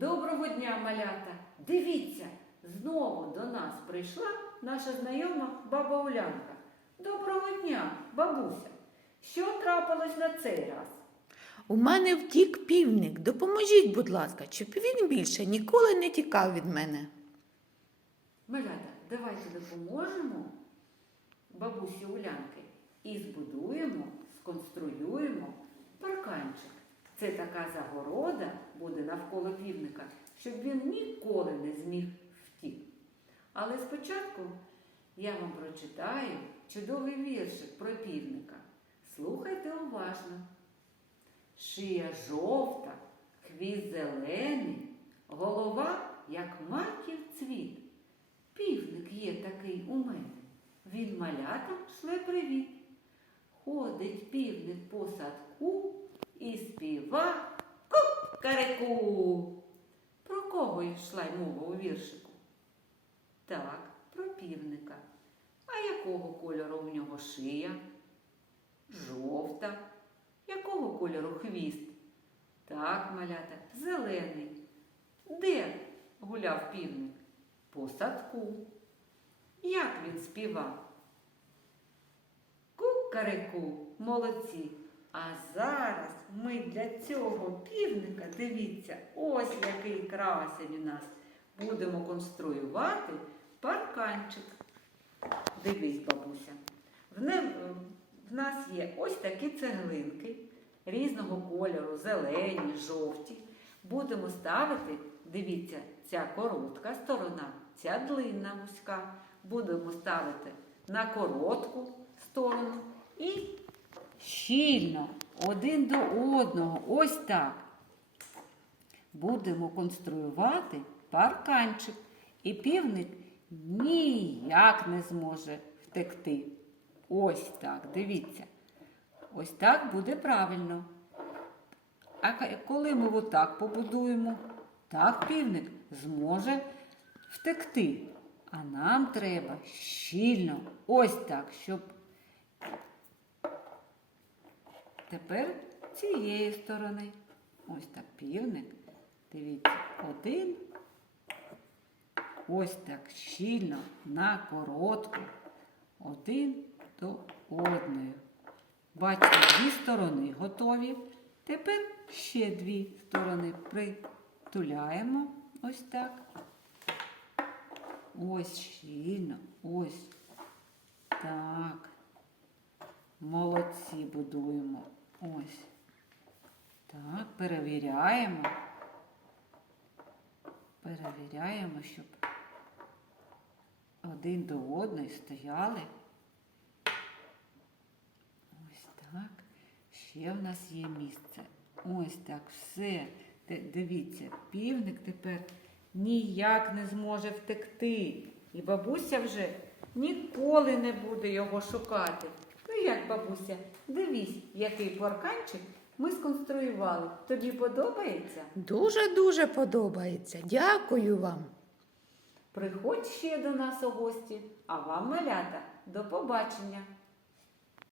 Доброго дня, малята! Дивіться, знову до нас прийшла наша знайома баба Улянка. Доброго дня, бабуся! Що трапилось на цей раз? У мене втік півник. Допоможіть, будь ласка, щоб він більше ніколи не тікав від мене. Малята, давайте допоможемо бабусі Улянки і збудуємо, сконструюємо. Це така загорода буде навколо півника, щоб він ніколи не зміг втік. Але спочатку я вам прочитаю чудовий віршик про півника. Слухайте уважно. Шия жовта, хвіст зелений, голова, як маків цвіт. Півник є такий у мене. Він малятам шле привіт. Ходить півник по садку співа кукареку. Про кого йшла й мова у віршику? Так, про півника. А якого кольору в нього шия? Жовта. Якого кольору хвіст? Так, малята, зелений. Де гуляв півник? По садку. Як він співав? Кукареку, молодці. А зараз ми для цього півника, дивіться, ось який красень у нас. Будемо конструювати парканчик. Дивись, бабуся. В, не, в нас є ось такі цеглинки різного кольору, зелені, жовті. Будемо ставити, дивіться, ця коротка сторона, ця длинна вузька. Будемо ставити на коротку сторону і щільно один до одного, ось так. Будемо конструювати парканчик, і півник ніяк не зможе втекти. Ось так, дивіться. Ось так буде правильно. А коли ми отак побудуємо, так півник зможе втекти. А нам треба щільно, ось так, щоб тепер цієї сторони. Ось так півник. Дивіться, один. Ось так щільно на коротку. Один до одної. Бачите, дві сторони готові. Тепер ще дві сторони притуляємо. Ось так. Ось щільно. Ось. Так. Молодці будуємо. Ось. Так, перевіряємо. Перевіряємо, щоб один до одної стояли. Ось так. Ще в нас є місце. Ось так, все. Дивіться, півник тепер ніяк не зможе втекти. І бабуся вже ніколи не буде його шукати. Як, бабуся, дивись, який парканчик ми сконструювали. Тобі подобається? Дуже-дуже подобається. Дякую вам. Приходь ще до нас у гості, а вам, малята, до побачення!